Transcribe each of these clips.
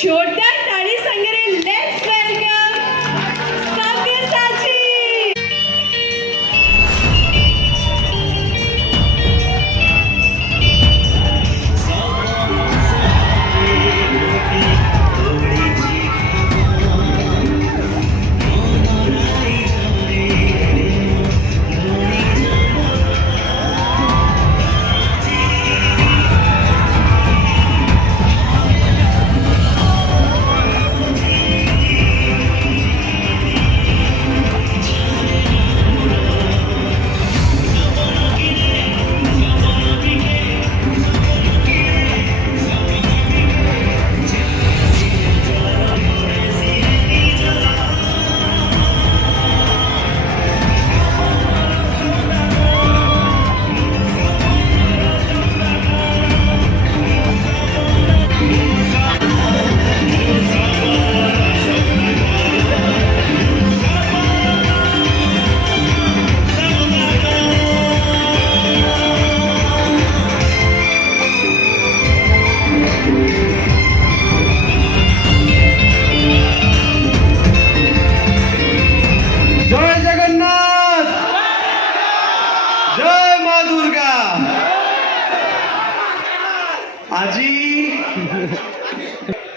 जोरदार ताली संगे लेट्स वेलकम सब्यसाची।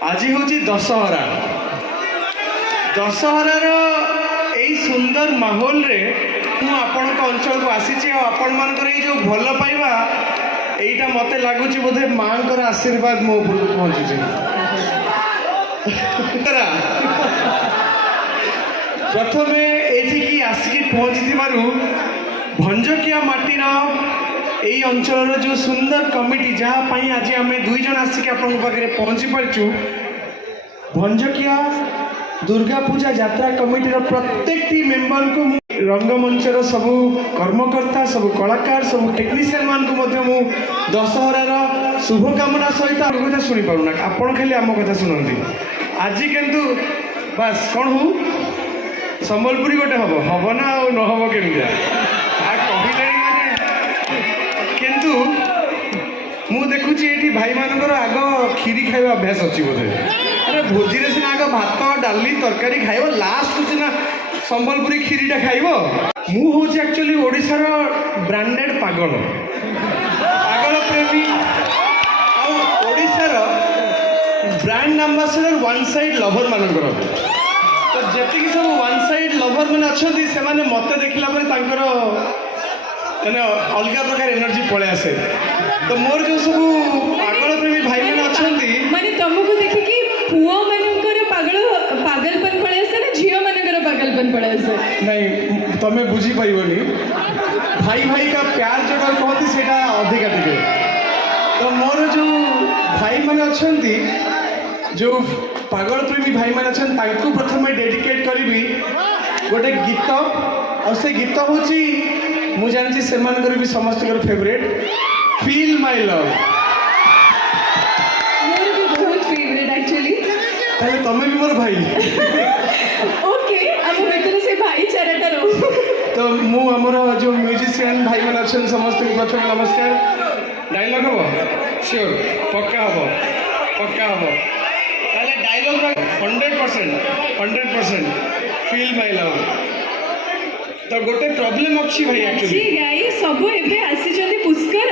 आज हूँ दशहरा दशहरार यही सुंदर माहौल रे आपण अंचल को आसी आपण मानकर जो भल पाइबा यहीटा मत लगुच बोधे माँ आशीर्वाद मो ऊपर पहुँचुचे प्रथमे ये आसिक पहुँची भंजकिया माटीर यही अंचल जो सुंदर कमिटी जहाँपाई आज आम दुईज आसिक आपण पाखे पहुँची पार्चु भंजकिया दुर्गा पूजा यात्रा कमिटीर प्रत्येक मेंबर को रंगमंचर सब कर्मकर्ता सब कलाकार सब टेक्नीशियन मान को दशहरार शुभकामना सहित कथा शुणी पारूना आपण खाली आम कथा शुणती आज किंतु बास कौन हो संबलपुरी गोटे हम हम ना न हम केमिया कहले किंतु मु देखुची ये भाई मानकर आग खीरी खाଇବା अभ्यास अच्छी बोधे अरे भोजी रे सिना आग भात डाली तरकारी खाइब लास्ट को सिना संबलपुरी खीरीटा खाइब मु हूँ एक्चुअली ओडिशार ब्रांडेड पागल पागल प्रेमी ओडिशार brand ambassador one side lover मानकर तो जी सब वन साइड लवर मैंने अच्छा से मत देखला मैंने अलग प्रकार एनर्जी पड़े आसे तो मोर जो सब पागल प्रेमी भाई मैंने अच्छा माने तुमको देखिकी पुओ मानकर पागलपन पड़े आसे ना झियो मानकर पागलपन पड़े आसे नहीं तमें बुझी पाइबनी भाई भाई का प्यार जो कहती से अधिका टे तो मोर जो भाई मैंने अच्छा जो पागल प्रेमी भाई मैंने अच्छा प्रथम डेडिकेट करी गोटे गीत और से गीत हूँ मु जानची से भी समस्त favourite feel my love more भी बहुत फेवरेट एक्चुअली ताले तमे भी मोर भाई ओके अब भीतर से भाईचाराटा रो तो मु हमर जो म्यूजिशियन भाई मन अछन समस्त को प्रथम नमस्कार डायलॉग हबो श्योर पक्का हबो ताले डायलॉग 100% फील माय लव तो गोटे प्रॉब्लम अच्छी भाई एक्चुअली जी गाई सब एबे आसी जदी पुष्कर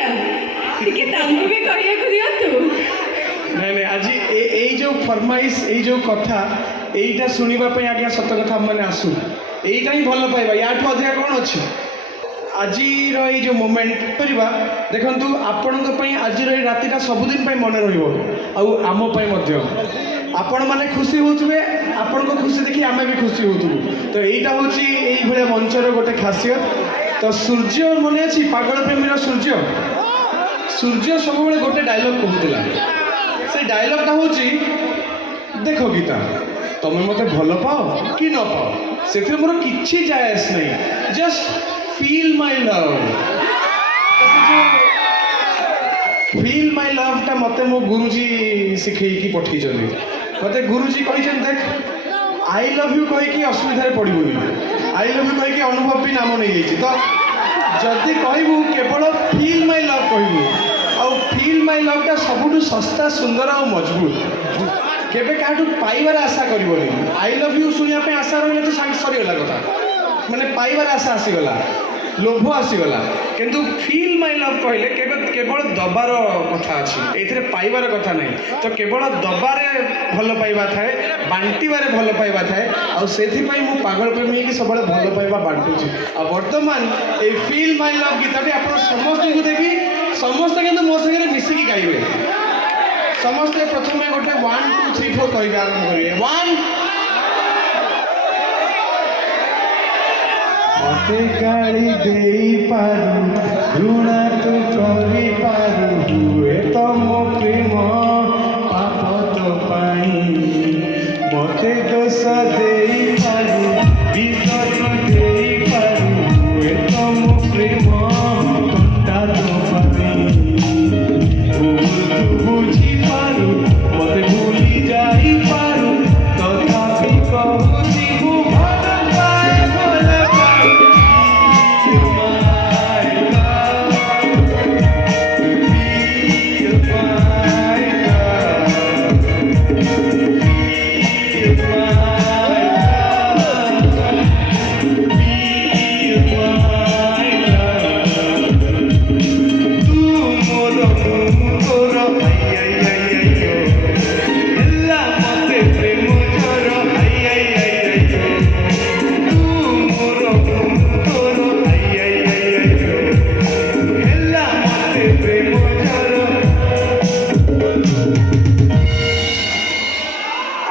टिके तांगु भी कहिया को दियंतु नहीं आज ए जो फरमाइश ए जो कथा एटा सुनिबा पई आज्ञा सत कथा माने आसु एटा ही भल पाइबा याठो अधिक कौन अच्छी आज जो मोमेंट करवा देखु आपण आज रातिटा सबुदिन मन रम आपण मैंने खुशी होते आपण को खुशी देखी आम भी खुशी होतु तो यहाँ हूँ मंचर गोटे खासियत तो सूर्य मन अच्छी पागल प्रेमी सूर्य सब गोटे डायलॉग कहूला से डायलॉगटा हूँ देख गीता तुम्हें मत भल पाओ कि न पाओ से मोर कि जायस नहीं just feel my love feel my लवटा मत मो गुरुजी शिखई पठे मत गुरुजी कही देख आई लव यू कहीकि असुविधा पड़ोनी आई लव यू कहीकि अनुभव भी नाम नहीं तो जदि कहबू केवल फील माय लव कहबू आउ फील माय लवटा सबुठ सस्ता सुंदर और मजबूत केबे काठू पाइबार आशा करबोनी आई लव यू सुनिया पे आशा रहले तो साथ सरीगला कथा माने पाइबार आशा आसीगला लोभ आसीगला किंतु फील माय लव कहले केवल दबार कथा अच्छी एथिरे पाइबार कथा नहीं तो केवल दबारे भल पाइबा थाए बांटीबारे भल पाइबा थाए आ सेथिपाई मु पागल प्रेमी कि सबले भल पाइबा बांटुची आ वर्तमान ए फील माय लव गीतटी आपण समस्त को देबी समस्त किंतु मो संगे मिसिकी गाइबे समस्ते प्रथमे गोटे 1 2 3 4 कहबे आरंभ करिए 1 मते गाड़ी देई पारू ऋणा तो करी पारू हुए तो मो प्रेम पाप तो पाई मते दोष देई पारू विश्वास देई पारू हुए तो मो प्रेम कंटा तो पाई बुझी पारू मते भूली जाई पारू तथापि कहूची मु भल पाए भल पाए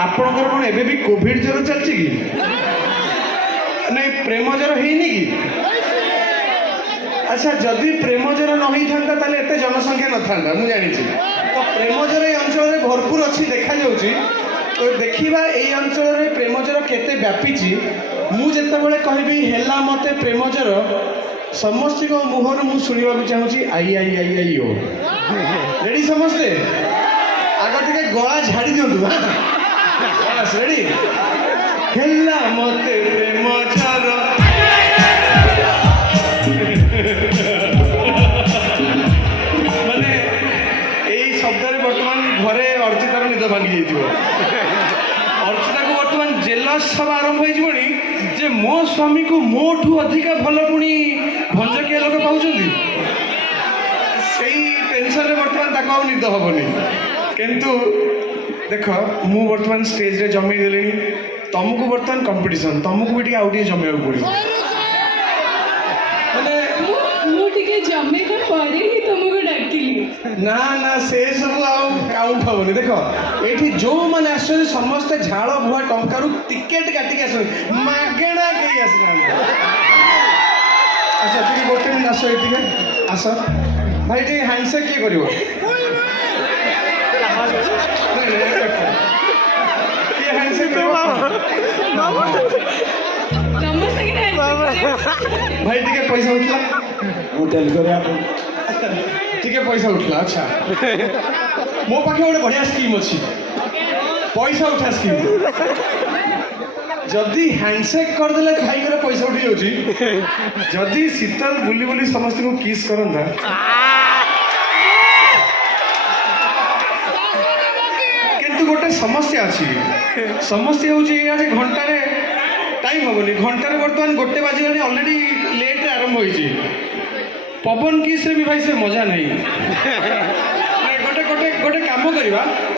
आपणकर कौन एबे भी कोविड ज्वर चलछि कि नहीं प्रेम ज्वर हेनी कि अच्छा जदि प्रेम ज्वर न होई थांता ताले एते जनसंख्या न थांता मु जानि छी तो प्रेम ज्वर ए अंचल रे भरपूर अछि देखा जाउछि तो देखिबा ए अंचल रे प्रेम ज्वर केते व्यापी छी मु जेते बेले कहबी हेला मते प्रेम ज्वर समस्त को मुहर मु सुनिबा को चाहूछि आई आई आई आई ओ रेडी समस्ते आगे टिके गला झाड़ी दियंतु बस रेडी हेला मते प्रेम ज्वर माने एई शब्द रे वर्तमान घरे अर्चितार निद भांगी जाइथिबो अर्चिता को वर्तमान जेलस सब आरंभ होई जीवनी जे मो स्वामी को मोठू अधिका भल पुणी भंजकिया लोक पाउछंती सेई टेंशन रे वर्तमान ताको आ निद हबनी किंतु देख मु वर्तमान स्टेज रे जमी देलेनी तुमको वर्तमान कंपटीशन तुमको भी आउटे जमे पड़ो माने मु टिके जमे को परे ही तुमको डाकिली ना ना से सब आउ काउंट हबनी देख एठी जो माने आसो समस्त झाड़ भुआ टंका रु टिकेट काटी के आसो मागेणा केई आसना अच्छा ठीक गोटे मिनिट आसो एठी आस भाई टी हैंडशेक के करिवो ये हैंडशेक भाई टिके पैसा उठला होटल करे आप टिके पैसा उठला अच्छा मो पाखे गोटे बढ़िया स्कीम अच्छी पैसा उठा स्कीम जदि हैंडशेक करदेले भाई करे पैसा उठी जाउची जदि शीतल बुली बुली समस्त को किस करंदा किंतु गोटे समस्या अच्छी समस्या हूँ घंटा टाइम हेनी घंटे बर्तमान 1 बाजिलानी ऑलरेडी लेट आरंभ होइछि पवन किस रे भी भाई से मजा नहीं गोटे गोटे गोटे काम करवा